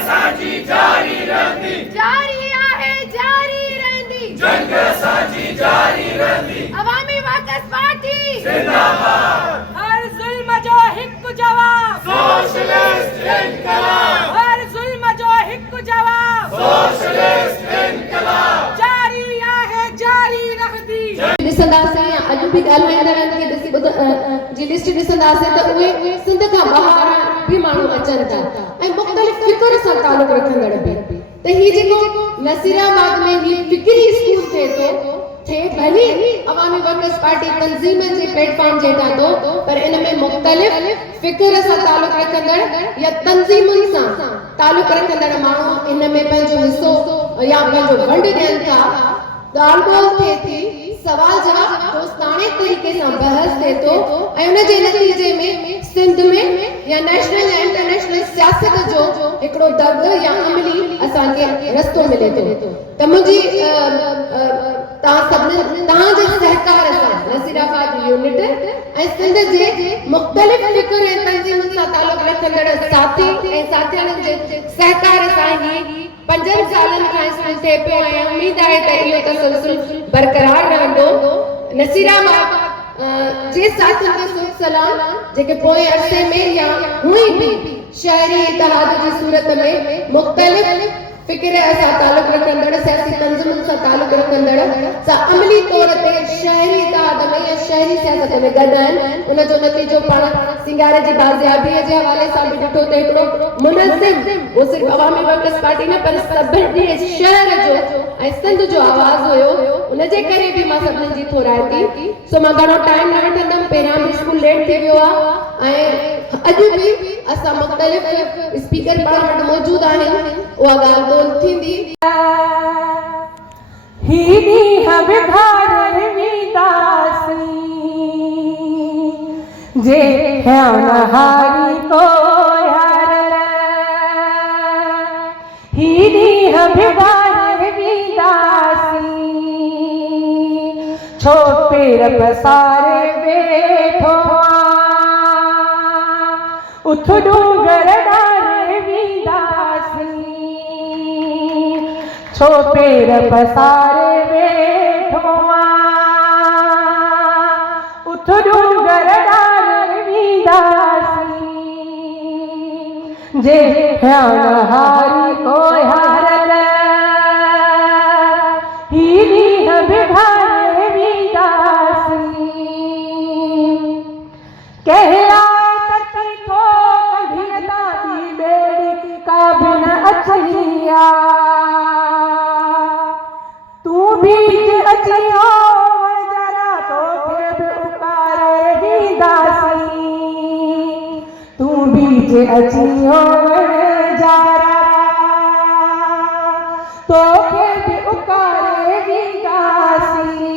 असांजी जारी रहंदी, जारी आहे जारी रहंदी, जंग असांजी जारी रहंदी। अवामी वर्कर्स पार्टी जिंदाबाद, हर जुल्म जो हिक जवाब, सोशलिस्ट इनकलाब, हर जुल्म जो हिक जवाब, सोशलिस्ट इनकलाब जारी आहे जारी रहंदी। ॾिसंदासीं या अॼु बि ॻाल्हाईंदड़नि खे ॾिसी जी लिस्ट ॾिसंदासीं त उहे सिंध खां ॿाहिरि बि माण्हू अचनि था ऐं मुख़्तलिफ़ फ़िक्र सां तालुक़ रखंदड़ बि। त हीउ जेको नसीराबाद में हीउ फ़िक्री स्कूल थिए भली अवामी वर्कर्स पार्टी तंज़ीम जे प्लेटफॉर्म जे हेठां थो, पर इन में मुख़्तलिफ़ फ़िक्र सां तालुक़ रखंदड़ या तंज़ीमुनि सां तालुक़ रखंदड़ माण्हू इन में पंहिंजो हिसो या पंहिंजो वंड ॾियनि था। ॻाल्हि ॿोल थिए थी, सवाल जवाब दोस्ताने तरीक़े सां बहस थिए थो ऐं उन जे नतीजे में सिंध में या नेशनल या इंटरनेशनल सियासत जो हिकिड़ो दग या अमली असांखे रस्तो मिले थो। त मुंहिंजी तव्हांजे सहकार सां नसीराबाद यूनिट ऐं सिंध जे मुख़्तलिफ़ फ़िक्र ऐं तंज़ीमुनि सां तालुक़ रखंदड़ साथी ऐं साथियुनि जे सहकार सां ही 5 सालनि खां स्कूल थिए पियो ऐं उम्मीद आहे त इहो तसलसल बरक़रार रहंदो। नसीराबाद जे साथियुनि खे शुभ सलाम जेके पोएं अरसे में या हुई बि शहरी इतिहाद जी सूरत में मुख़्तलिफ़ फ़िक्र सां तालुक़ रखंदड़ सियासी तंज़ीमुनि सां तालुक़ रखंदड़ सां अमली तौर ते शहरी इतिहाद में या शहरी सियासत में गॾु आहिनि। उन जो नतीजो पाण सिंगार जी बाज़ियाबीअ जे हवाले सां बि ॾिठो त हिकिड़ो मुनज़िम वो सिर्फ़ अवामी वर्कर्स पार्टी न पर सभिनी शहर जो ऐं सिंध जो आवाज़ हुयो। उन जे करे बि मां सभिनी जी थोराए थी। सो मां घणो टाइम न वठंदमि, पहिरियां बि स्कूल लेट थी वियो आहे ऐं अॼु बि असां मुख़्तलिफ़ स्पीकर पाण वटि मौजूदु आहिनि, उहा ॻाल्हि ॿोल थींदी। ही हम घर विदासी जे हारी को यार, ही हम घर विदासी छो पेर पसारे वेठो उठ डूंगर डारे विदासी छो पेर पसारे वेठो उठ डूंगर डारे विदासी जे हारी को हारल ही हम घर विदासी कहला तकी को कभियता दी बेड़ी का बिन अचलिया तू बीच अचियो जरा तो खे बि उकारे विदासी तू बीच अचियो जरा तो खे बि उकारे विदासी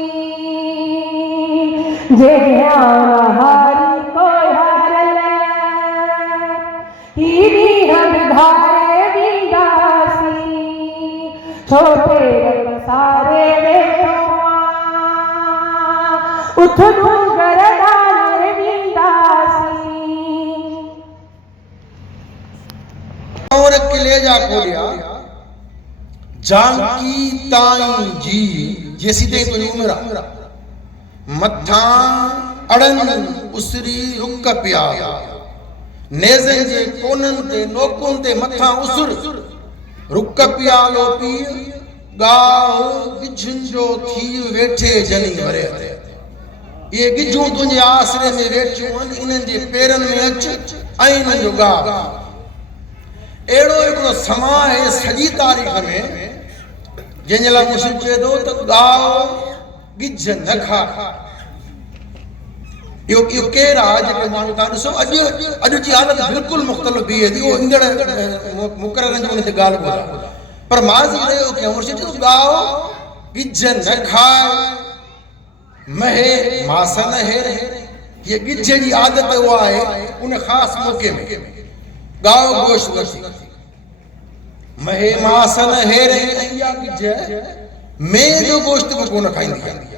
जे हारी को हारल ही हम घारे विदासी छो पेर पसारे वेठो उठ डूंगर डारे विदासी। और किले जा खोलिया जानकी ताई जी जैसी दे कोई उमरा मथा अड़न उसरी रुक पिया नेज़न जे कोनन ते नोकुन ते मथा उसर रुक पिया लो पी गाह गिझुन जो थी वेठे जनी वरे ये गिझूं तुंहिंजे आसरे में वेठियूं आहिनि इन्हनि जे पेरनि में अच ऐं इन्हनि जो गाह अहिड़ो हिकिड़ो समा आहे सॼी तारीख़ में जंहिंजे लाइ मुस्लिम चए थो त गाह गिझ न खा। इहो केरु आहे जेके माण्हू तव्हां ॾिसो अॼु जी हालत बिल्कुलु मुख़्तलिफ़ बीहे थी। उहो ईंदड़ मुक़ररनि जो उन ते ॻाल्हि ॿोल्हा पर माज़ी रहियो कंहिं मुर्शिद चए गाह गिझ न खाए महे मास न हेरे। हीअ गिझ जी आदत उहा आहे उन ख़ासि मौक़े में गाह गोश्त वठी महे मास न हेरे ऐं इहा गिझ मेह जो गोश्त बि कोन खाईंदी आहे।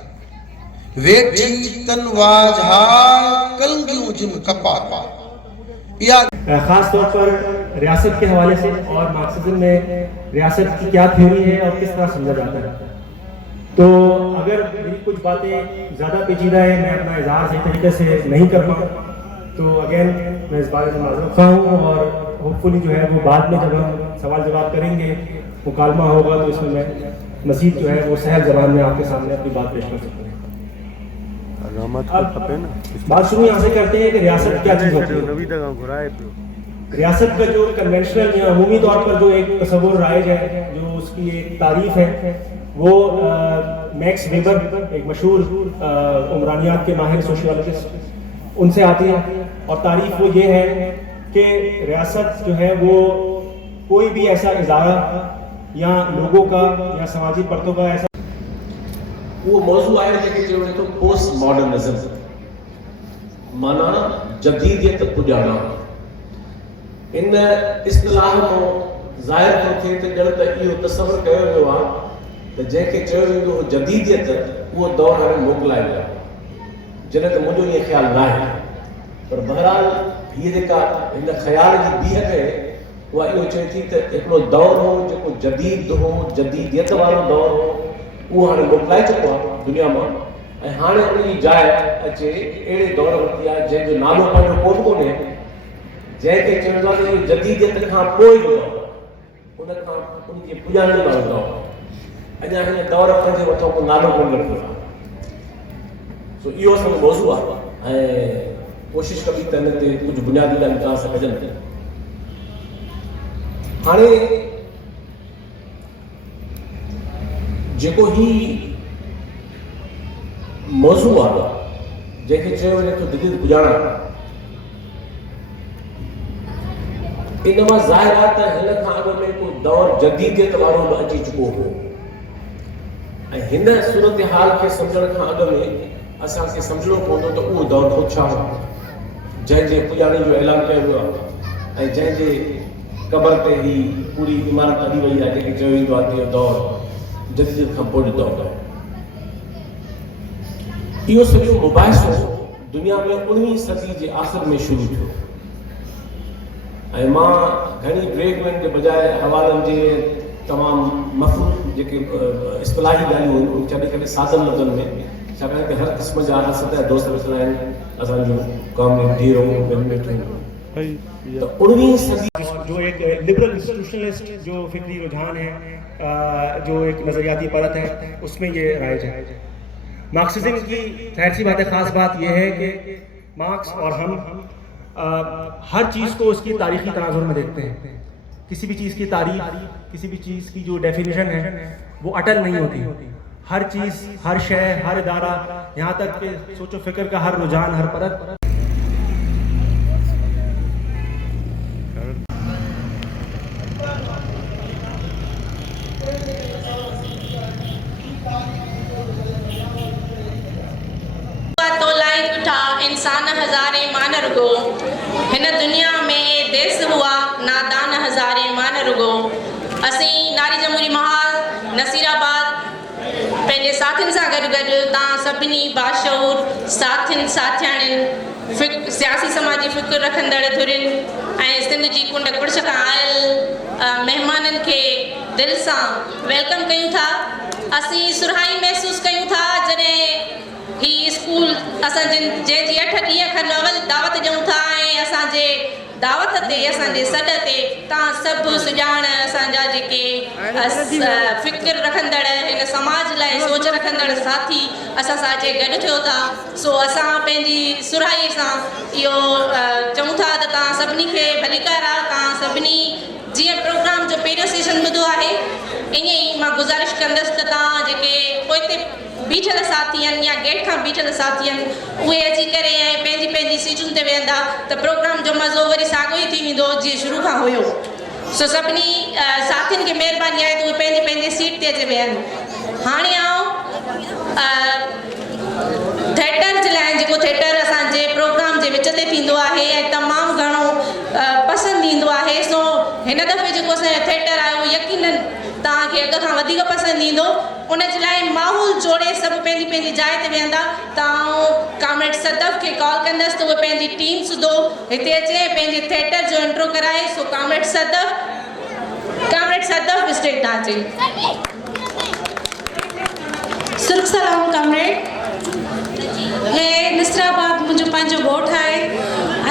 वेठी तनवाज हा कलंगियूं जिन कपा या खास तौर पर रियासत के हवाले से और मार्क्सिज्म में रियासत की क्या थ्योरी है और किस तरह समझा जाता है। तो अगर मेरी कुछ बातें ज़्यादा पेचीदा है, मैं अपना इजहार सही तरीके से नहीं कर पाऊँ, तो अगेन मैं इस बारे में माजूर खा हूँ। और होपफुली जो है वो बाद में जब हम सवाल जवाब करेंगे, मुकालमा होगा, तो इसमें मैं मज़ीद जो है वो सहल ज़बान में आपके सामने अपनी बात पेश कर सकता हूँ। बात शुरू यहाँ से करते हैं कि रियासत क्या चीज़ होती है। रियासत का जो कन्वेंशनल या अमूमी तौर पर जो एक तस्वुर राइज है, जो उसकी एक तारीफ है, वो मैक्स वेबर, एक मशहूर उमरानियात के माहिर सोशियोलॉजिस्ट, उनसे आती है। और तारीफ वो ये है कि रियासत जो है वो कोई भी ऐसा इदारा या लोगों का या समाजी परतों का ऐसा वो मौजू आहे जेके चयो वञे थो पोस्ट मॉडर्निज्म, माना जदीदियत पुॼाणा। इन इस्तिलाह मां ज़ाहिर थो थिए त ॼण त इहो तसवुरु कयो वियो आहे त जंहिंखे चयो वेंदो हो जदीदियत, उहो दौरु हाणे मोकिलाए वियो आहे। जॾहिं त मुंहिंजो ईअं ख़्यालु न आहे, पर बहरहाल हीअ जेका हिन ख़्याल जी बीह कए, उहा इहो चए थी त हिकिड़ो दौरु हो जेको जदीद हो, जदीदियत वारो दौरु हो, उहो हाणे मोकिलाए चुको आहे दुनिया मां। ऐं हाणे उनजी जाइ अचे अहिड़े दौर वरिती आहे जंहिंजो नालो पंहिंजो कोन कोन्हे, जंहिंखे चवंदो आहे त इहो जदीदियत खां पोइ जो दौरु, उन खां उनखे पुॼाणण वारो दौरु। अञा हिन दौर पंहिंजे मथां को नालो कोन रखियो आहे। सो इहो असांजो मौज़ू आहे ऐं कोशिशि कबी त हिन ते कुझु बुनियादी ॻाल्हियूं तव्हां सां कजनि। हाणे जेको ही मौज़ू आहे, जंहिंखे चयो वञे थो जदीद पुॼाणा, इन मां ज़ाहिर आहे त हिन खां अॻु में को दौरु जदीदियत वारो बि अची चुको हो। ऐं हिन सूरत हाल खे सम्झण खां अॻु में असांखे सम्झणो पवंदो त उहो दौरु छा हो, जंहिंजे पुॼाणे जो ऐलान कयो वियो आहे ऐं जंहिंजे क़बर ते ही पूरी इमारत हली वई आहे, जेके चयो वेंदो आहे त इहो दौरु जदीदियत खां पोइ जो दौरु आहे। इहो सॼो मुबाहिसो दुनिया में 19वीं सदी जे आख़िर में शुरू थियो ऐं मां घणी ब्रेक वञण जे बजाय हवालनि जे तमामु मफ़हूम जेके इस्तिलाही ॻाल्हियूं आहिनि उन छॾे करे सादनि लफ़्ज़नि में, छाकाणि त हर क़िस्म जा हर सतह दोस्त वेठा आहिनि, असांजूं क़ौम में धीरूं वेठियूं आहिनि। तो 19वीं सदी जो एक लिबरल इंस्टीट्यूशनलिस्ट जो फिक्री रुझान है, जो एक नज़रियाती परत है, उसमें ये राइज है। मार्क्सिज्म की खैर सी बात है, ख़ास बात यह है कि मार्क्स और हम हर चीज़ को उसकी तारीख़ी तनाजुर में देखते हैं। किसी भी चीज़ की तारीख, किसी भी चीज़ की जो डेफिनेशन है वो अटल नहीं होती। हर चीज़, हर शय, हर इदारा, यहाँ तक कि सोचो फिक्र का हर रुझान, हर परत इंसान हज़ारे मान रुगो, हिन दुनिया में देश हुआ नादान हज़ारे मान रुगो। असी नारी जमहूरी महाल नसीराबाद पंहिंजे साथियुनि सां गॾु गॾु तव्हां सभिनी बाशऊर साथियुनि साथियाणियुनि सियासी समाजी फ़िक्र रखंदड़ धुरियुनि ऐं सिंध जी कुंड कुड़श खां आयल महिमाननि खे दिलि सां वेलकम कयूं था। असीं सुरहाई महसूसु कयूं था जॾहिं ही स्कूल असां जंहिंजी 8 ॾींहं खनि अवल दावत ॾियूं था ऐं असांजे दावत ते, असांजे सॾ ते तव्हां सभु सुञाण असांजा जेके फ़िक्र रखंदड़, हिन समाज लाइ सोच रखंदड़ साथी असां सां अचे गॾु थियो था। सो असां पंहिंजी सुराईअ सां इहो चऊं था त तव्हां सभिनी खे भलीकार आहे। तव्हां सभिनी जीअं प्रोग्राम जो पहिरियों सेशन ॿुधो आहे, ईअं ई मां गुज़ारिश कंदसि त तव्हां जेके पोइते बीठल साथी आहिनि या गेट खां बीठल साथी आहिनि, उहे अची करे ऐं पंहिंजी पंहिंजी सीटुनि ते वेहंदा त प्रोग्राम जो मज़ो वरी साॻियो ई थी वेंदो जीअं शुरू खां हुयो। सो सभिनी साथियुनि खे महिरबानी आहे त उहे पंहिंजी पंहिंजी सीट ते अची वेहनि। हाणे आऊं थिएटर जे लाइ, जेको थिएटर असांजे प्रोग्राम जे विच ते थींदो आहे ऐं तमामु घणो पसंदि ईंदो आहे। सो हिन दफ़े जेको असांजो थिएटर आहे उहो यकीनन तव्हां तव्हांखे अॻ खां वधीक पसंदि ईंदो। उन जे लाइ माहौल जोड़े सभु पंहिंजी पंहिंजी जाइ ते वेहंदा त आउं कामरेड सदफ खे कॉल कंदसि त उहे पंहिंजी टीम सुधो हिते अचे पंहिंजे थिएटर जो इंट्रो कराए। सो कामरेड सदफ स्टेज था अचे। सुर्ख सलाम कामरेड। हे नसीराबाद मुंहिंजो पंहिंजो ॻोठु आहे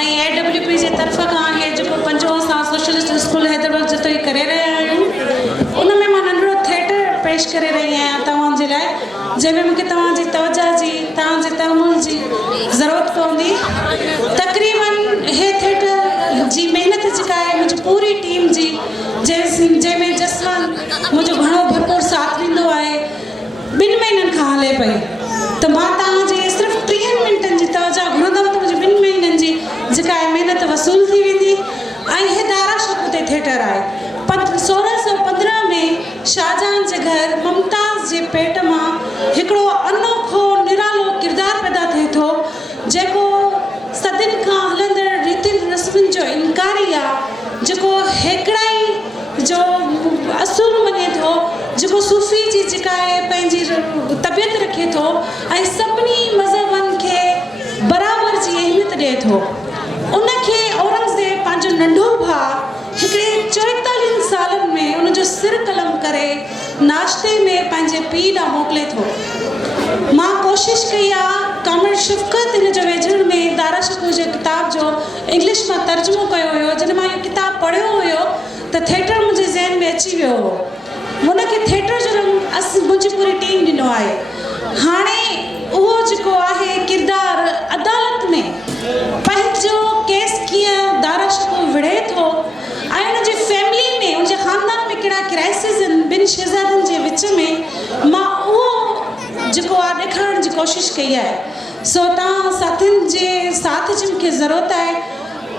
ऐं AWP जे तरफ़ खां हे जेको 5 असां सोशलिस्ट स्कूल हैदराबाद जितो ई करे रहिया आहियूं उन में मां नंढिड़ो थिएटर पेश करे रही आहियां तव्हांजे लाइ, जंहिंमें मूंखे तव्हांजी तवजा जी तव्हांजे तहमुल जी ज़रूरत पवंदी। तक़रीबन हे थिएटर जी महिनत जेका आहे मुंहिंजी पूरी टीम जी जंहिंमें जसवंत मुंहिंजो घणो भरपूर साथ ॾींदो आहे 2 महीननि खां हले पई। त मां तव्हांजे सिर्फ़ु 3 मिंटनि जी तवजा घुरंदमि त मुंहिंजी 2 महीननि जी जेका आहे महिनत वसूल थी वेंदी। ऐं हे दारा शिकोह ते थिएटर आहे। 1615 में शाहजहां जे घर मुमताज़ जे पेट मां हिकिड़ो अनोखो निरालो किरदारु पैदा थिए थो जेको सदियुनि खां हलंदड़ रीति रस्मुनि जो इनकारी आहे, जेको हेकड़ाई जो असूल मञे थो, जेको सूफ़ी जी जेका आहे पंहिंजी तबियत रखे थो ऐं सभिनी मज़हबनि खे बराबरि जी अहमियत ॾिए थो। उनखे औरंगज़ेब पंहिंजो नंढो भाउ हिकिड़े 44 सालनि में उनजो सिर कलम करे नाश्ते में पंहिंजे पीउ ॾांहुं मोकिले थो। मां कोशिशि कई आहे कामरेड शफ़क़त हिन जो वेझण में दारा शिकोह जे किताब जो इंग्लिश मां तर्जुमो कयो हुयो। जॾहिं मां इहो किताबु पढ़ियो हुयो त थिएटर मुंहिंजे ज़हन में अची वियो हो। हुनखे थिएटर जो रंग मुंहिंजी पूरी टीम ॾिनो आहे। हाणे उहो जेको आहे किरदारु अदालत में पंहिंजो केस कीअं दारा शिकोह विढ़े थो ऐं उनजी फैमिली में उनजे ख़ानदान में कहिड़ा क्राइसिस आहिनि 2 शहज़ादनि जे विच में, मां उहो जेको आहे ॾेखारण जी कोशिशि कई आहे। सो तव्हां साथियुनि जे साथ जी मूंखे ज़रूरत आहे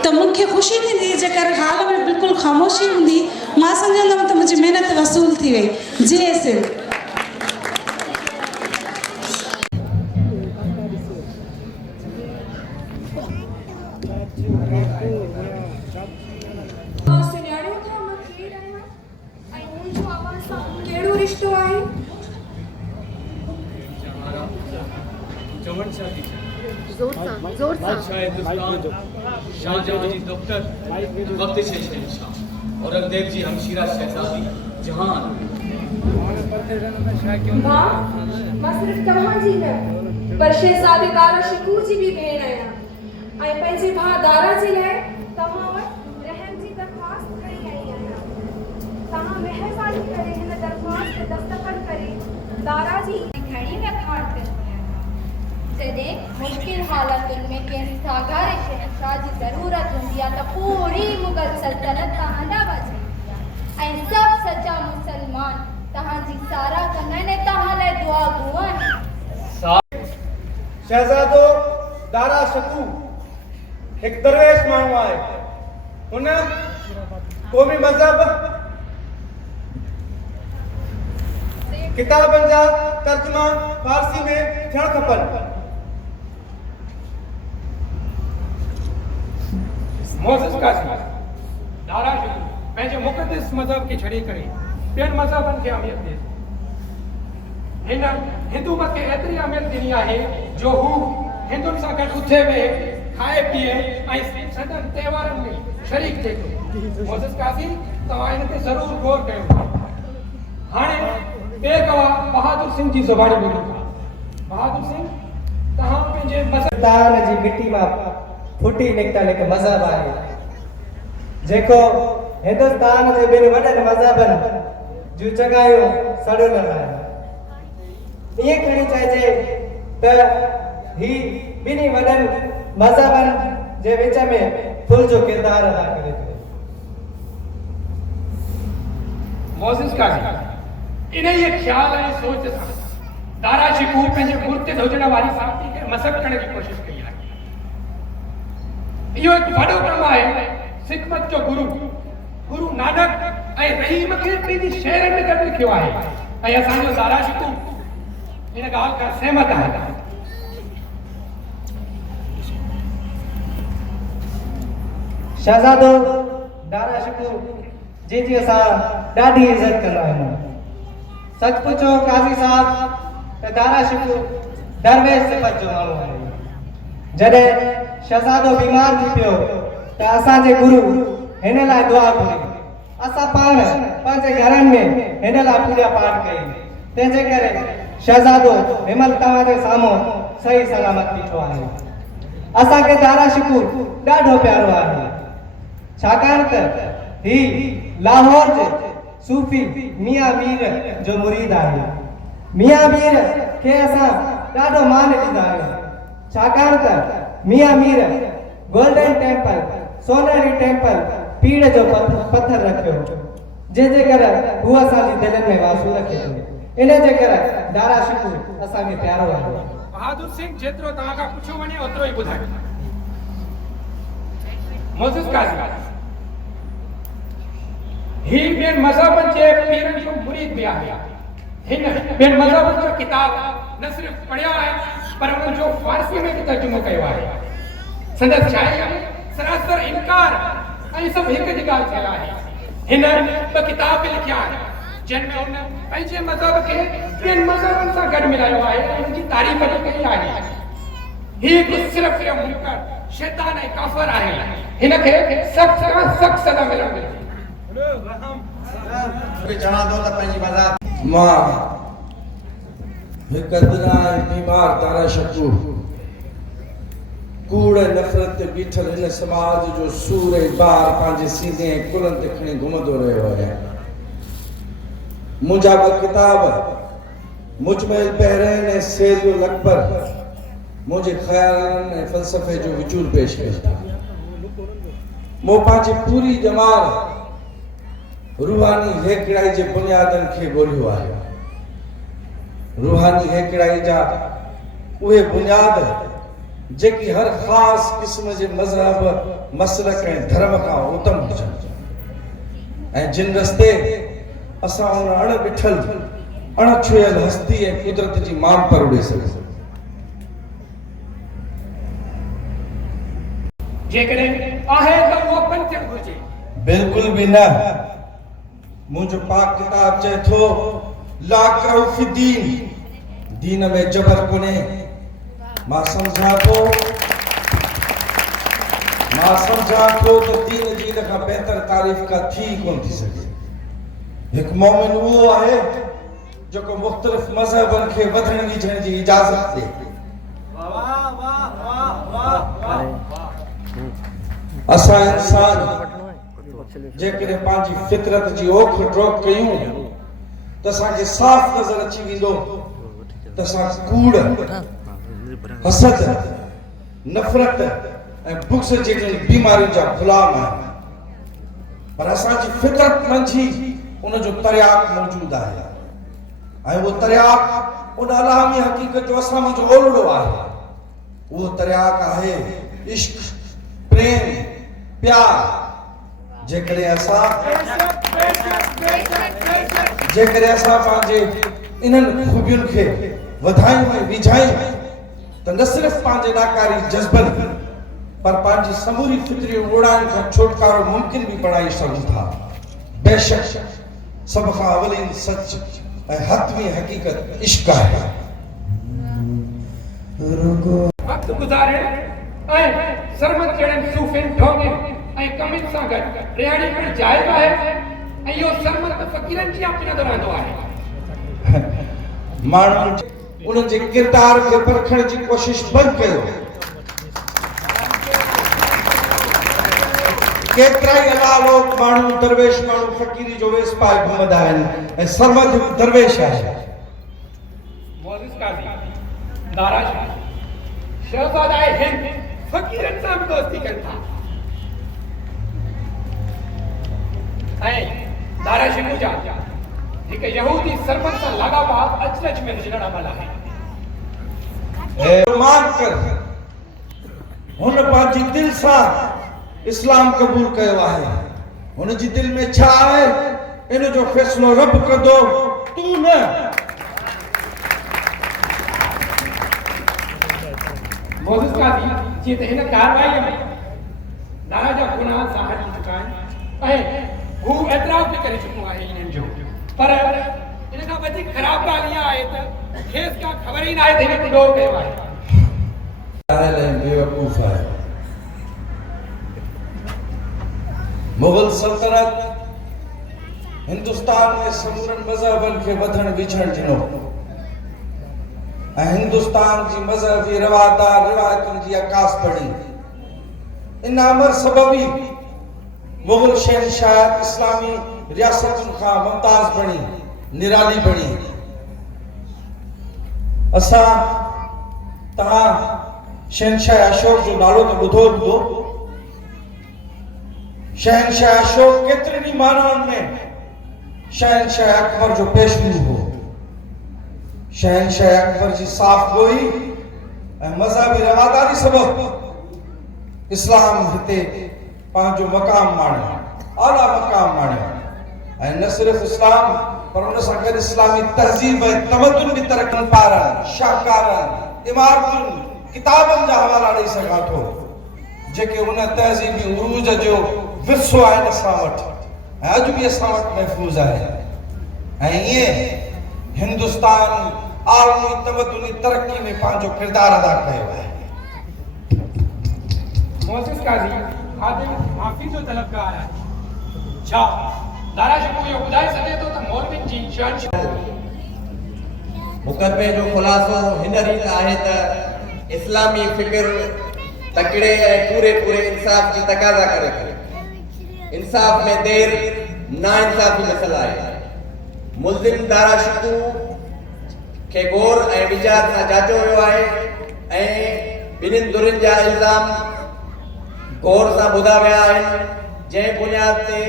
त मूंखे ख़ुशी थींदी जेकर हाल में बिल्कुलु ख़ामोशी हूंदी। मां सम्झंदमि त मुंहिंजी महिनत वसूल थी वई। जय सिंध। शाहजहां जी डॉक्टर वक्त से शहंशाह औरंगजेब जी हमशीरा शहजादी जहान। मां सिर्फ़ तव्हांजी न पर शहज़ादी दारा शिकोह जी भी भेण आहियां ऐं पंहिंजे भाउ दारा जे लाइ तव्हां वटि रहम जी दरख़्वास्त खणी आई आहियां। तव्हां महिरबानी करे हिन दरख़्वास्त ते दस्तखत करे दारा जी घणी वखाण कयो। जॾहिं मुश्किल हालतुनि में कंहिं सागारे शहंशाह जी ज़रूरत हूंदी आहे त पूरी मुग़ल सल्तनत तव्हां ॾांहुं वॼे ऐं सभु सचा मुसलमान तव्हांजी साराह कंदा आहिनि ऐं तव्हां लाइ दुआ गो आहिनि। शहज़ादो दारा शिकोह हिकु दरवेश माण्हू आहे। हुन क़ौमी मज़हब किताबनि जा तर्जुमा फारसी में थियणु खपनि। मोज़िज़ काज़ी दारा शिकोह पंहिंजे मुक़द्दस मज़हब खे छॾे करे ॿियनि मज़हबनि खे अहमियत ॾिए थो। हिन हिंदू मत खे एतिरी अहमियत ॾिनी आहे जो हू हिंदुनि सां गॾु उथे वेहे खाए पीए ऐं सदन त्योहारनि में शरीक थिए थो। मोज़िज़ काज़ी तव्हां हिन ते ज़रूरु गौर कयो। हाणे ॿिए गवाह बहादुर सिंह जी ज़ुबानी ॿुधो था। बहादुर सिंह तव्हां पंहिंजे मज़हब जी मिटी मां फुटी निकितल हिकु मज़हब आहे जेको हिंदुस्तान जे 2 वॾनि मज़हबनि जूं चङायूं सड़ियल आहिनि। ईअं खणी चइजे त ही 2 वॾनि मज़हबनि जे विच में पुल जो किरदारु अदा करे थो। मोज़िज़ काज़ी इन ये ख्याल ऐं सोच सां दारा शिकोह पंहिंजे मुर्तिद हुजण वारी साथी खे मसख़ करण जी कोशिशि कई आहे। इहो हिकु वॾो कमु आहे। सिख मत जो गुरु नानक ऐं रहीम खे पंहिंजी शेर में गॾु लिखियो आहे ऐं असांजो दारा शिकोह हिन ॻाल्हि खां सहमत आहे। शहज़ादो दारा शिकोह जी असां ॾाढी इज़त कंदा आहियूं। सच पुछो काज़ी साहब त दारा शिकू दरवेश सिफ़त जो माण्हू आहे। जॾहिं शहज़ादो बीमार थी पियो त असांजे गुरु हिन लाइ दुआ घुरी। असां पाण पंहिंजे घरनि में हिन लाइ पूजा पाठ कई। तंहिंजे करे शहज़ादो हिमल तव्हांजे साम्हूं सही सलामत बीठो आहे। असांखे दारा शिकू ॾाढो प्यारो आहे, छाकाणि त ही लाहौर जे सूफ़ी मियां मीर जो मुरीद आहे। मियां मीर खे असां ॾाढो मान ॾींदा आहियूं, छाकाणि त मियां मीर गोल्डन टेम्पल सोनेरी टेम्पल पीड़ जो पत्थर रखियो, जंहिंजे करे हू असांजी दिलनि में वासू रखे थो। इन जे करे दारा शिकू असांखे प्यारो आहे। बहादुर सिंह जेतिरो तव्हां खां पुछियो वञे ओतिरो ई ॿुधायो। मोज़िज़ काज़ी ही ॿियनि मज़हबनि जे पीरनि जो मुरीद बि आहे। हिन ॿियनि मज़हबनि जो किताब न सिर्फ़ पढ़िया आहे पर उन्हनि जो फारसी में बि तर्जुमो कयो आहे। संदसि शाइरी में सरासर इनकार ऐं सभु हिकु जी ॻाल्हि थियल आहे। हिन ॿ किताब बि लिखिया आहिनि जिन में हुन पंहिंजे मज़हब खे ॿियनि मज़हबनि सां गॾु मिलायो आहे ऐं हुनजी तारीफ़ बि कई आहे। हीउ बि सिर्फ़ मुनकर शैतान ऐं काफ़िर आहे। हिनखे सख़्त खां सख़्त सज़ा मिलणु घुरिजे। मां हिकु अदना बीमार दारा शिकू कूड़ नफ़रत ते बीठल हिन समाज जो सूर ऐं बार पंहिंजे सीने ऐं कुलनि ते खणी घुमंदो रहियो आहे। मुंहिंजा ॿ किताब मुजमिल बहरैन ऐं सैदुल अकबर मुझे ख्यालन ऐं फ़लसफ़े जो विचूर पेश कयो। मूं पंहिंजी पूरी जमाल रूहानी हेकिड़ाई जे बुनियादनि खे ॻोल्हियो आहे। रूहानी हेकिड़ाई जा उहे बुनियाद जेकी हर ख़ासि क़िस्म जे मज़हब मसलक ऐं धर्म खां उत्तम हुजनि ऐं जिन रस्ते असां उन अणॾिठल अणछुयल हस्ती ऐं कुदरत जी मान पर उड़े सघूं। जेकॾहिं आहे त उहो पंथ घुरिजे। बिल्कुल भी न। मुझे पाक किताब चए थो ला करो फी दीन, दीन में जबर कोने। मां समझा थो तो दीन जी इन खां बहितर तारीफ़ का थी कोन थी सघे। हिकु मोमिन उहो आहे जेको मुख़्तलिफ़ मज़हबनि खे वधण विझण जी इजाज़त ॾे। असां इंसान जेकॾहिं पंहिंजी फितरत जी ओख ड्रॉप कयूं त असांखे साफ़ नज़र अची वेंदो त असां कूड़ हसद नफ़रत ऐं बुग़्ज़ जहिड़ी बीमारियुनि जा ग़ुलाम आहियूं। पर असांजी फितरत मंझि उन जो तरियाक मौजूदु आहे ऐं उहो तरियाक उन अलाहमी हक़ीक़त जो असां मुंहिंजो ओलड़ो आहे। उहो तरियाक आहे इश्क, प्रेम, प्यार। जेकॾहिं असां पंहिंजे इन्हनि ख़ूबियुनि खे वधायूं ऐं विझायूं त न सिर्फ़ पंहिंजे नाकारी जज़्बनि पर पंहिंजी समूरी फितरी उड़ान खां छुटकारो मुमकिन भी बणाए सघूं था। बेशक सब खां अवलीन सच ऐं हतमी हक़ीक़त इश्क आहे। वक्त गुज़ारे ऐं सरमत जहिड़नि सूफ़ियुनि ढोंगनि ऐं कमियुनि सां गॾु रिहाड़ी पिणु जाइज़ आहे ऐं इहो सरमत फ़क़ीरनि जी पिणंदो रहंदो आहे। माण्हुनि उन्हनि जे किरदार खे परखण जी कोशिश बंदि कयो। केतिरा ई अलालोक माण्हू दरवेश माण्हू फ़क़ीरी जो वेस पाए घुमंदा आहिनि ऐं सरमत दरवेश आहे। मोज़िज़ काज़ी दारा शहज़ादा हिंद फ़क़ीरनि सां बि दोस्ती कनि था ऐं दारा शिकू जा हिकु यहूदी सरमत सां लाॻापा अचरज में नज़र अमल आहे। मान कर हुन पंहिंजी दिल सां इस्लाम क़बूल कयो आहे। हुन जी दिल में छा आहे इन जो फ़ैसिलो रब कंदो, तू न। मोज़िज़ काज़ी जीअं त हिन कार्रवाईअ में दारा जा गुनाह ज़ाहिर थी चुका आहिनि ऐं हू एतिराफ़ बि करे चुको आहे इन्हनि जो, पर इन खां वधीक ख़राब ॻाल्हि इहा आहे त खेसि का ख़बर ई न आहे त हिन गुनाह कयो आहे। बेवकूफ़ है। मुगल सल्तनत हिंदुस्तान में समूरन मज़हबन के वधण विझण ॾिनो ऐं हिंदुस्तान जी मज़हबी रिवायतुनि जी अकास पढ़ी। इन अमर सबबी मुगल शहनशाह इस्लामी रियासतुनि खां मुमताज़ बणी, निराली बणी। असां तव्हां शहनशाह अशोक जो नालो त ॿुधो हूंदो। शहनशाह अशोक केतिरनि ई मानवनि में शहनशाह अकबर जो पेशरू हो। शहनशाह अकबर जी साफ़ गोई ऐं मज़हबी रवादारी सबबि इस्लाम हिते पंहिंजो मक़ाम माणियो, आला मक़ाम माणियो। ऐं न सिर्फ़ इस्लाम पर उन सां गॾु इस्लामी तहज़ीब ऐं तमदुन बि तरक़नि पारनि, शाहकारनि, इमारतुनि, किताबनि जा हवाला ॾेई सघां थो जेके उन तहज़ीबी उरूज जो विरसो आहिनि असां वटि ऐं अॼु बि असां वटि महफ़ूज़ आहे। ऐं ईअं हिंदुस्तान आलमी तमदुनी तरक़ी में पंहिंजो किरदारु अदा कयो आहे। मोहसिस काज़ी खादिम माफ़ी जो तलबगार आहे। छा दारा शिकू इहो ॿुधाए सघे थो त मौलवियुनि जी शहनशाह मुक़दमे जो ख़ुलासो हिन रीति आहे त इस्लामी फ़िक्र तकिड़े ऐं पूरे इंसाफ़ जी तक़ाज़ा करे थी। इंसाफ़ में देर नाइंसाफ़ी मिसल आहे। मुल्ज़िम दारा शिकू खे गौर ऐं विचार सां जाचो वियो आहे ऐं ॿिन्हिनि धुरियुनि जा इल्ज़ाम गौर सां ॿुधा विया आहिनि, जंहिं बुनियाद ते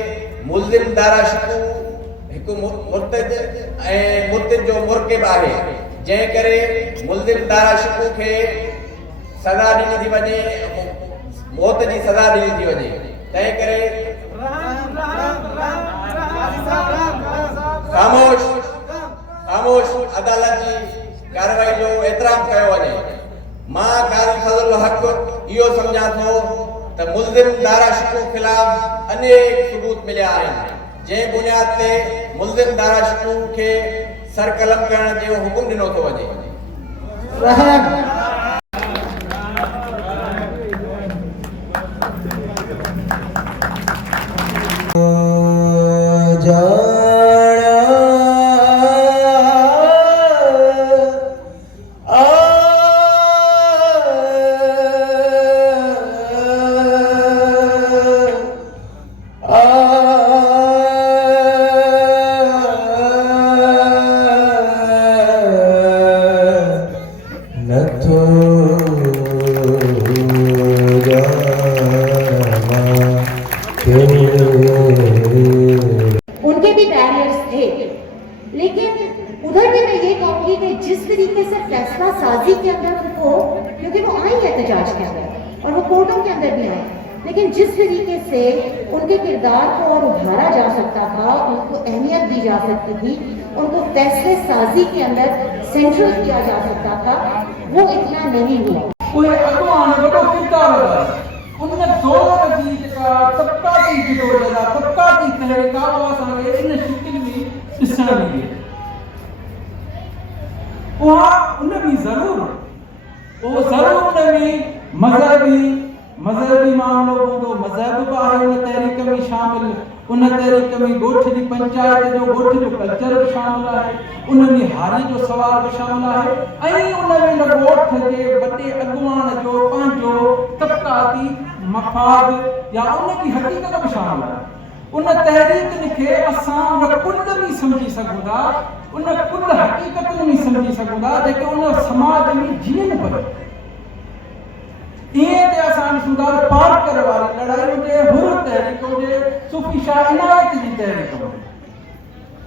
मुल्ज़िम दारा शिकू हिकु मुर्तद ऐं मुर्तद जो मुर्किब आहे, जंहिं करे मुल्ज़िम दारा शिकू खे सज़ा ॾिनी थी वञे, मौत जी सज़ा ॾिनी थी वञे। तंहिं करे ख़ामोश अदालत जी कार्रवाई जो एतिराम कयो वञे। मां क़ाज़ी फज़ल हक़ इहो सम्झां थो त मुल्ज़िम दारा शिकू ख़िलाफ़ अनेक सबूत मिलिया आहिनि, जंहिं बुनियाद ते मुल्ज़िम दारा शिकू खे सरकलम करण जो हुकुम ॾिनो थो वञे। उनके भी बैरियर्स थे, लेकिन उधर भी मैं ये कहूँगी कि जिस तरीके से फैसला साजी के अंदर उनको, क्योंकि वो आई एहतजाज के अंदर और वो कोर्टों के अंदर भी आई, लेकिन जिस तरीके से उनके किरदार को और उभारा जा सकता था, उनको अहमियत दी जा सकती थी, उनको फैसले साजी के अंदर सेंट्रल किया जा सकता था, वो इतना नहीं हुआ। उन दौर जी जेका तबक़ाती विरोध आहे, तबक़ाती तहरीक आहे, उहा असांखे इन शिकिल में ॾिसण मिली। उहा उन में ज़रूरु उन में मज़हबी मामिलो हूंदो, मज़हब बि आहे उन तहरीक में शामिल, उन तहरीक में ॻोठ जी पंचायत जो ॻोठ जो कल्चर बि शामिल आहे, उन में हारी जो सवाल बि शामिल आहे ऐं उन में ॻोठ जे वॾे अॻुवान जो पंहिंजो तबक़ाती मफ़ाद या उन जी हक़ीक़त बि शामिल आहे। उन तहरीक खे असां उन कुल में सम्झी सघूं था, उन कुल हक़ीक़त में सम्झी सघूं था जेके उन समाज में जीअनि पियो। ईअं ते असां ॾिसूं था पारकर वारी लड़ाई हुजे, हुर तहरीक हुजे, सूफ़ी शाह इनायत जी तहरीक हुजे,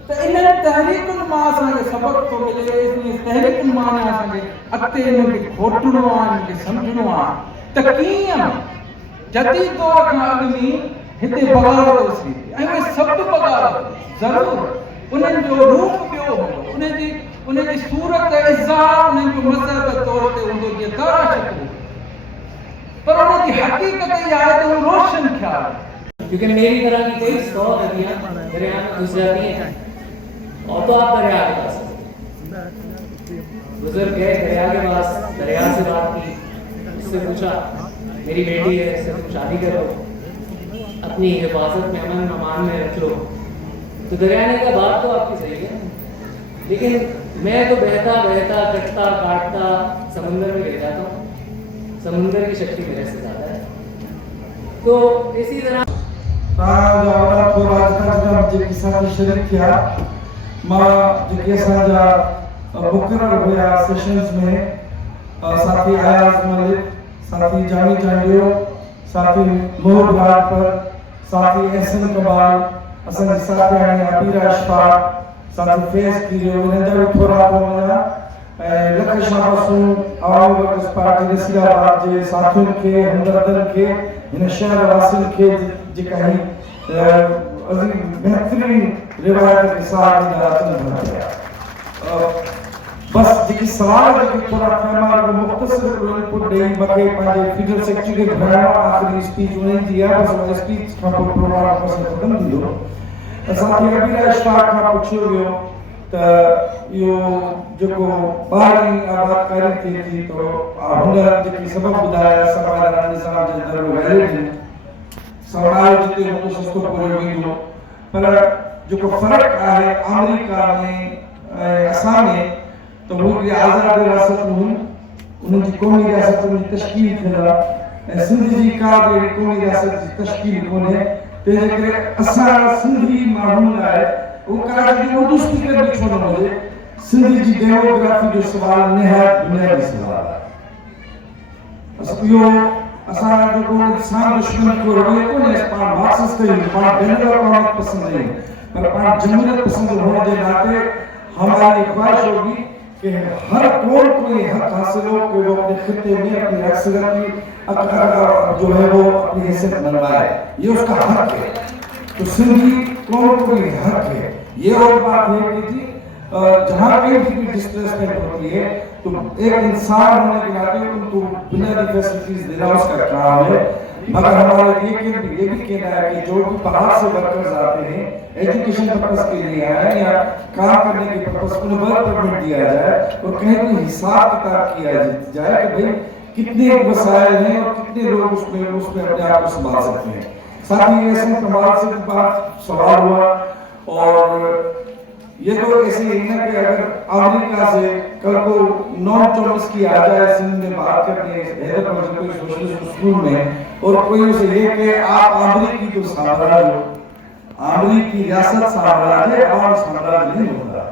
त इन तहरीकुनि मां असांखे सबक़ थो मिले। इन तहरीकुनि मां असांखे अॻिते इनखे खोटणो आहे, इनखे सम्झणो आहे त कीअं जदीद दौर खां अॻु में हिते बग़ावत थी ऐं उहे सभु बग़ावत ज़रूरु उन्हनि जो रूप ॿियो हूंदो, उन जी सूरत इज़हार उन्हनि जो मज़हब तौर ते हूंदो जीअं दारा शिकू, पर उन जी हक़ीक़त इहा आहे त उहो रोशन ख़्याल है। क्योंकि मेरी तरह की कई 100 नदियाँ दरिया में गुजरती हैं और तो आप दरिया के पास बुजुर्ग गए दरिया के पास, दरिया से बात की, उससे पूछा मेरी बेटी है, इससे तुम शादी करो, अपनी हिफाजत में अमन अमान में रख लो। तो दरिया ने कहा बात तो आपकी सही है, लेकिन मैं तो बहता बहता कटता काटता समुंदर में गिर जाता हूँ, समुंदर की शक्ति मेरे से ज़्यादा है। तो इसी तरह शरीक किया मां जेके असांजा मुक़रर हुआ सेशंस में, साथी अयाज मलिक, साथी जानी चांडियो, साथी मोहब राजपर, साथी एहसन कमाल, असांजी साथियाणी अबीरा अशफाक, साथी फैज़ कीरियो, इन्हनि जा बि थोरा वञा ऐं लख शाबाशूं आवामी वर्कर्स पार्टी नसीराबाद जे साथियुनि खे, हमदर्दनि खे, हिन शहर वासियुनि खे जेका ही बेहतरीन रिवायत के साथ बस जेकी सवाल जेके थोड़ा फहमार को मुख्तसर इनपुट ॾेई मूंखे पंहिंजे फीडर सेक्रेटरी खे घुराइणो आहे। आख़िरी स्पीच उन्हनि जी आहे, बस उन स्पीच खां पोइ प्रोग्राम ख़तमु थींदो। असांखे अबीरा अशफाक खां पुछियो वियो त इहो जेको ॿाहिरीं आबादकारी थिए थी तो हुन जेकी सबब ॿुधाया समाज निज़ाम जे अंदरि वैलिड समाज जिते हुन सस्तो पूरो वेंदो, पर जेको फ़र्क़ु आहे अमेरिका में ऐं असां में तो वो आज़ाद रियासत हुई, उन्हनि जी क़ौमी रियासतुनि जी तश्कील थियल आहे ऐं सिंध जी का बि अहिड़ी क़ौमी रियासत जी तश्कील कोन्हे। तंहिंजे करे असां सिंधी माण्हुनि लाइ उहो कराची जो उर्दू स्पीकर बि छो न हुजे, सिंध जी डेमोग्राफी जो सवाल निहायत बुनियादी सवाल आहे। इहो असां जेको इंसान दुश्मन को रवैयो कोन्हे, पाण मार्क्सिस्ट आहियूं, पाण बैनुल अक़वामी पसंद आहियूं, पर पाण जमहूरियत पसंद होने के नाते हमारी ख्वाहिश होगी कि हर कौम को ये हक हासिल हो कि वो अपने खित्ते में अपनी अक्सरियत की जो है वो अपनी हैसियत बनवाए, ये उसका हक है। तो सिंधी कौम को ये हक है। ये और बात है कि जी जहाँ कहीं भी डिस्प्लेसमेंट होती है तो एक इंसान होने के नाते उनको बुनियादी फैसिलिटीज देना उसका काम है। मगर हमारा ये भी कहना है कि जो भी बाहर से वर्कर्स आते हैं एजुकेशन पर्पस के लिए आए या काम करने के पर्पस उन्हें वर्क परमिट दिया जाए और कहीं कोई हिसाब किताब किया जाए कि भाई कितने वसाइल हैं और कितने लोग उसमें अपने आप को संभाल सकते हैं। साथ ही ऐसे कमाल से बात सवाल हुआ और ये तो ऐसे ही है कि अगर अमेरिका से कल को नॉन चौबीस की आ जाए सिंध में बात करने हैदराबाद कोई सोशलिस्ट स्कूल में और कोई उसे ये कि आप अमेरिकी जो साम्राज्य हो, अमेरिकी रियासत साम्राज्य है और साम्राज्य नहीं होता।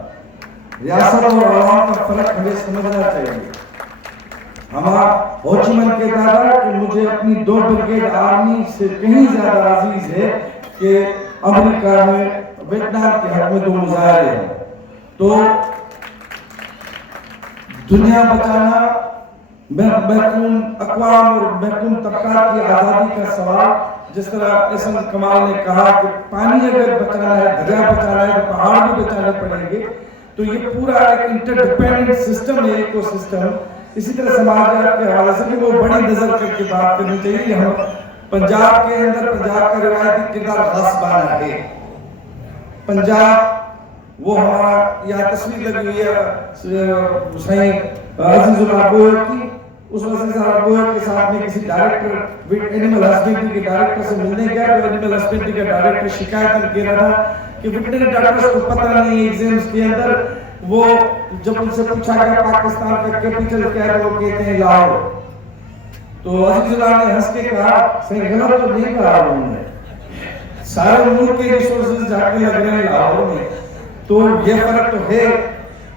रियासत और अवाम का फर्क हमें समझना चाहिए। हमारा होचमन कहता था कि मुझे अपनी 2 ब्रिगेड आर्मी से कहीं ज्यादा अजीज है कि अमेरिका में वियतनाम के हक में 2 मुजाहिरे हैं। तो दुनिया बचाना, महकूम अक़वाम और महकूम तबकात की आज़ादी का सवाल, जिस तरह एहसन कमाल ने कहा कि पानी अगर बचाना है, दरिया बचाना है तो पहाड़ भी बचाने पड़ेंगे। तो ये पूरा एक इंटरडिपेंडेंट सिस्टम है, इकोसिस्टम। इसी तरह समाजियात के हवाले से भी वो बड़ी नजर करके बात करनी चाहिए। हम पंजाब के अंदर पंजाब का रिवायती किरदार ग़ासिबाना है। पंजाब वो हमारा यहाँ तस्वीर लगी हुई है अजीजुल अबूर की, उस अजीजुल अबूर के साथ में किसी डायरेक्टर एनिमल हस्बेंड्री के डायरेक्टर से मिलने गया तो एनिमल हस्बेंड्री का डायरेक्टर शिकायत कह रहा था कि वेटरनरी डॉक्टर्स को पता नहीं एग्जाम्स के अंदर। वो जब उनसे पूछा गया पाकिस्तान का कैपिटल क्या है तो वो कहते हैं लाहौर। तो अजीजुल्लाह ने हंस के कहा सही गलत तो नहीं कहा उन्होंने, सारे मुल्क के रिसोर्सेज जाके लग रहे हैं लाहौर में। तो ये फर्क तो है,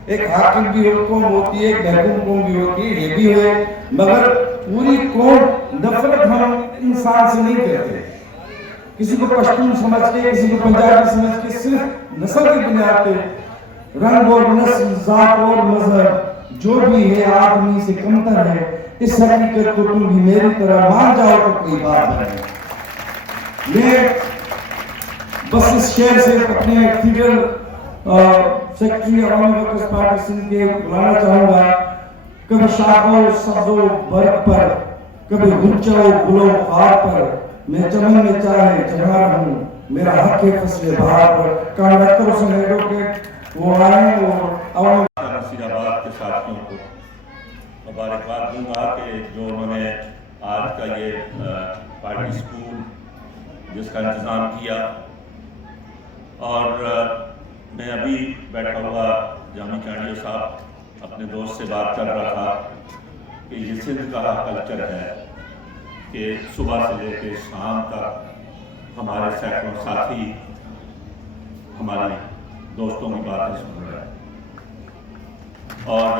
एक हाकिम की हुक्म होती है, एक महकूम कौम भी होती है, ये भी है। मगर पूरी कौम नफरत हम इंसान से नहीं करते। किसी को पश्तून समझ के, किसी को पंजाबी समझ के, सिर्फ नस्ल की बुनियाद पे रंग और नस्ल, जात और मजहब जो भी है आदमी से कमतर है, इस हकीकत को तुम भी मेरी तरह मान जाओ तो कोई बात नहीं। मैं बस इस शेर से अपने फीडर सेक्रेटरी अवामी वर्कर्स पार्टी सिंध के बुलाना चाहूंगा। कभी शाखो सब्जो बर्फ पर, कभी गुंचो गुलो खार पर, मैं चमन में चाहे जहाँ रहूं, मेरा हक है फसले बहार पर। कंडक्टर से एडवोकेट वो आए और साथियों को मुबारकबाद दूंगा कि जो उन्होंने आज का ये पार्टी स्कूल जिसका इंतज़ाम किया। और मैं अभी बैठा हुआ जामी चांडियो साहब अपने दोस्त से बात कर रहा था कि ये सिंध का कल्चर है कि सुबह से लेकर शाम तक हमारे सैकड़ों साथी हमारे दोस्तों की बातें सुन रहे हैं और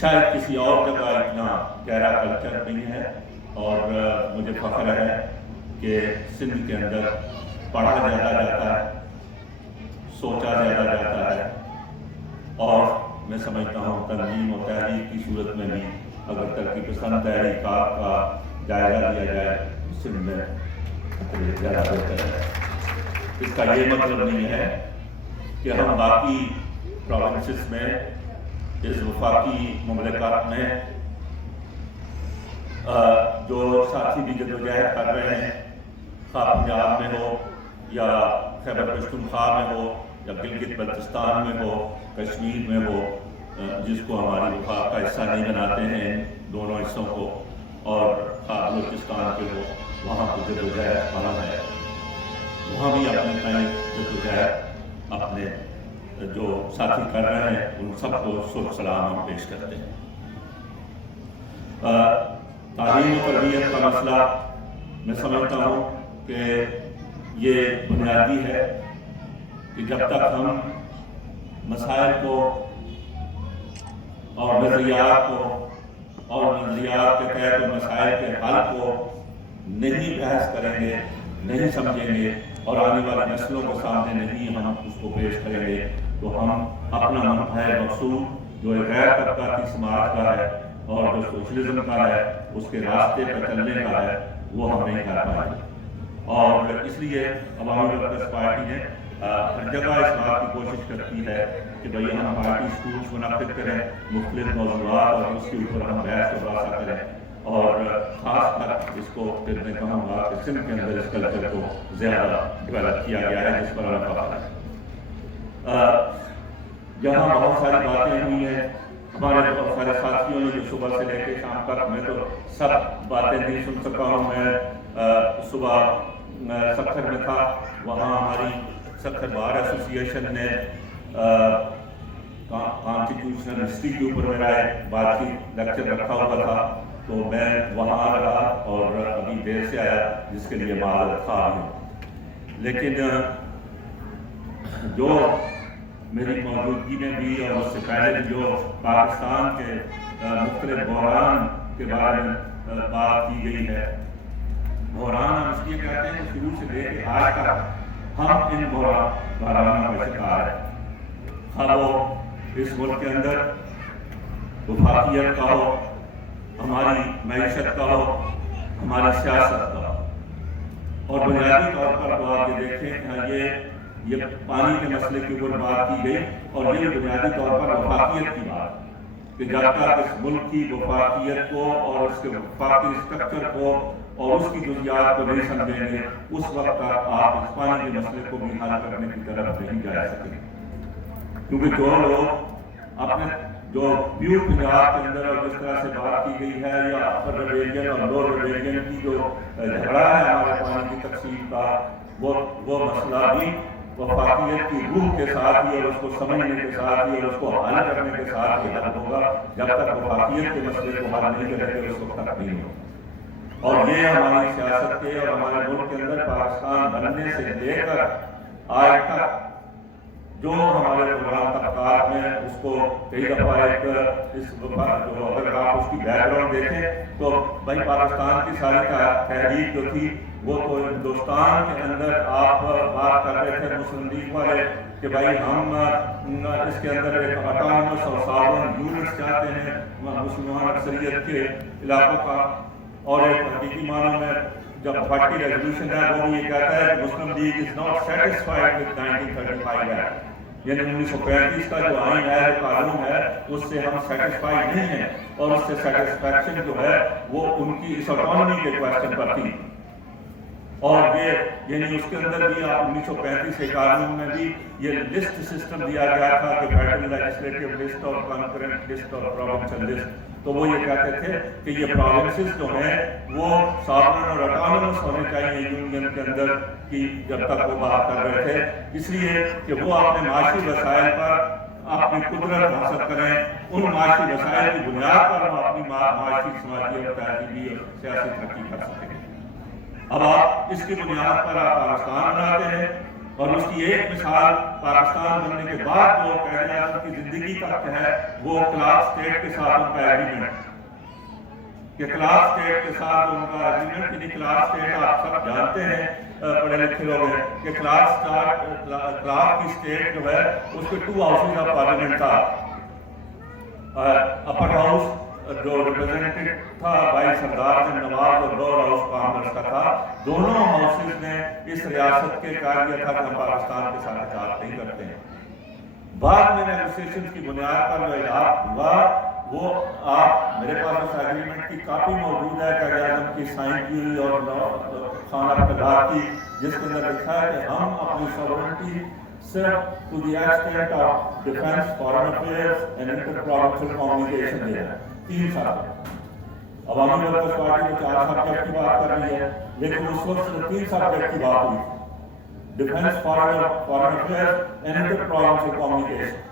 शायद किसी और जगह इतना गहरा कल्चर नहीं है। और मुझे फख्र है कि सिंध के अंदर पढ़ा ज़्यादा जाता है, सोचा ज़्यादा जाता है और मैं समझता हूँ तंजीम और तहरीक की सूरत में भी अगर तरक्की पसंद तहरीकात का जायजा लिया जाए तो सिंध में ज़्यादा बेहतर है। इसका ये मतलब नहीं है कि हम बाकी प्रोविंसेस में इस वफाकी मुमलिकात में जो साथी भी जदोजहद कर रहे हैं, खा पंजाब में हो या खैबर पख्तूनख्वा में हो या गिलगित बल्तिस्तान में हो, कश्मीर में हो, जिसको हमारी वफाक का हिस्सा नहीं बनाते हैं इन दोनों हिस्सों को, और बलूचिस्तान के हो, वहाँ को जदोजहद कहाँ है, वहाँ भी अपनी कहीं जदोजहद अपने जो साथी कर रहे हैं उन सबको सुर सलाम हम पेश करते हैं। तालीम और तरबियत का मसला मैं समझता हूँ कि ये बुनियादी है कि जब तक हम मसाइल को और नज़रियात को और नज़रियात के तहत मसाइल के हल को नहीं बहस करेंगे, नहीं समझेंगे और आने वाली नस्लों के सामने नहीं हम उसको पेश करेंगे तो हम अपना मनफाए मकसूद जो एक गैर तबकाती समाज का है और जो सोशलिज्म का है उसके रास्ते पर चलने का है वो हम नहीं कर पाएंगे। और इसलिए अवामी वर्कर्स पार्टी ने हर जगह इस बात की कोशिश करती है कि भाई हम पार्टी स्कूल्स मुनाफिद करें, मुख्तलिफ मौज़ूआत और उसके ऊपर हम बहस व बात करें और ख़ास कर इसको फिर मैं कहूँगा कि सिंध के अंदर इस कल्चर को ज़्यादा डेवलप किया गया है जिस पर हमें पता है। यहाँ बहुत सारी बातें हुई हैं, हमारे बहुत सारे साथियों ने जो सुबह से लेकर शाम तक, मैं तो सब बातें नहीं सुन सका हूँ। मैं सुबह सखर में था, वहाँ हमारी सखर बार एसोसिएशन ने कॉन्स्टिट्यूशनल हिस्ट्री के ऊपर मेरा एक बातचीत लेक्चर रखा हुआ था तो मैं वहाँ रहा और अभी देर से आया जिसके लिए माजरत खा हूँ। लेकिन जो मेरी मौजूदगी में भी और उससे पहले जो पाकिस्तान के मुख्तलिफ बहरान के बारे में बात की गई है, बहरान हम इसलिए कहते हैं शुरू से लेकर आज तक हम इन बहरानों का शिकार हैं। हाँ वो इस मुल्क के अंदर वफाकियत का हो, हमारी मैशत का हो, हमारी सियासत का हो। और बुनियादी तौर पर तो आप ये देखें ये पानी के मसले के ऊपर बात की गई और ये बुनियादी तौर पर वफाकियत की बात कि जब तक इस मुल्क की वफाकियत को और उसके वफाकी स्ट्रक्चर को और उसकी जुज़ियात को नहीं समझेंगे उस वक्त तक आप इस पानी के मसले को भी हल करने की तरफ नहीं जा सकेंगे। क्योंकि जो लोग अपने जो व्यू पंजाब के अंदर और जिस तरह से बात की गई है या अपर रिवेलियन और लोअर रिवेलियन की जो झगड़ा है हमारे पानी की तकसीम का, वो मसला भी वफाकियत की रूह के साथ ही और उसको समझने के साथ ही और उसको हल करने के साथ ही हल होगा। जब तक वफाकियत के मसले को हल नहीं करेंगे उस वक्त तक नहीं होगा। और ये हमारी सियासत के और हमारे मुल्क के अंदर पाकिस्तान बनने से लेकर आज तक जो हमारे प्रोग्राम तबकात में उसको कई दफ़ा एक इस जो अगर आप उसकी बैकग्राउंड देखें तो भाई पाकिस्तान की सारी तहरीक जो थी वो तो हिंदुस्तान के अंदर आप बात कर रहे थे मुस्लिम लीग वाले कि भाई हम इसके अंदर एक ऑटोनमस और सॉवरेन यूनिट्स चाहते हैं मुसलमान अक्सरियत के इलाकों का। और एक हकीकी मानों में जब पार्टी रेजोल्यूशन है वो भी ये कहता है कि Muslim League is not satisfied with 1935 act, यानी 1935 का जो आइन है जो कानून है उससे हम सेटिस्फाइड नहीं है और उससे सेटिस्फैक्शन जो है वो उनकी इस ऑटोनॉमी के क्वेश्चन पर थी। और ये यानी उसके अंदर भी 1935 के कानून में भी ये लिस्ट सिस्टम दिया गया था कि फेडरल लेजिस्लेटिव लिस्ट और कॉन्करेंट लिस्ट और प्रोविंशियल लिस्ट। तो वो ये कहते थे कि ये प्रोविंसेस जो हैं वो सॉवरेन और ऑटोनमस होने चाहिए यूनियन के अंदर, कि जब तक वो बात कर रहे थे, इसलिए कि वो अपने माशी वसाइल पर अपनी कुदरत हासिल करें, उन माशी वसाइल की बुनियाद पर वो अपनी माशी, समाजी और तहजीबी और सियासी तरक्की कर सकें। अब आप इसकी बुनियाद पर आप पाकिस्तान बनाते हैं, और उसकी एक मिसाल पाकिस्तान बनने के बाद जो कायदे आज़म की जिंदगी तक है वो क्लास स्टेट के साथ उनका एग्रीमेंट, कि क्लास स्टेट के साथ उनका एग्रीमेंट, यानी क्लास स्टेट आप सब जानते हैं पढ़े लिखे लोग हैं कि क्लास की स्टेट जो है उसके 2 हाउसेज ऑफ पार्लियामेंट था। अपर हाउस जो रिप्रेजेंटेटिव था भाई सरदार जंग नवाज और लोअर हाउस कांग्रेस का था। दोनों हाउसेज ने इस रियासत के कहा गया था कि हम पाकिस्तान के साथ बात नहीं करते हैं। बाद में नेगोशिएशन की बुनियाद पर जो इलाहा हुआ वो आप मेरे पास उस एग्रीमेंट की कापी मौजूद है कायदे आज़म की साइन की हुई और खान अब्दुल्ला की, जिसके अंदर लिखा है कि हम अपनी सॉवरेनिटी सिर्फ to the extent of defence, foreign affairs and inter-provincial communication दे रहे हैं। 3 सब्जेक्ट। अवामी वर्कर्स पार्टी में 4 सब्जेक्ट की बात कर रही है, लेकिन उस वक्त सिर्फ 3 सब्जेक्ट की बात हुई, defence, foreign affairs and inter-provincial communication.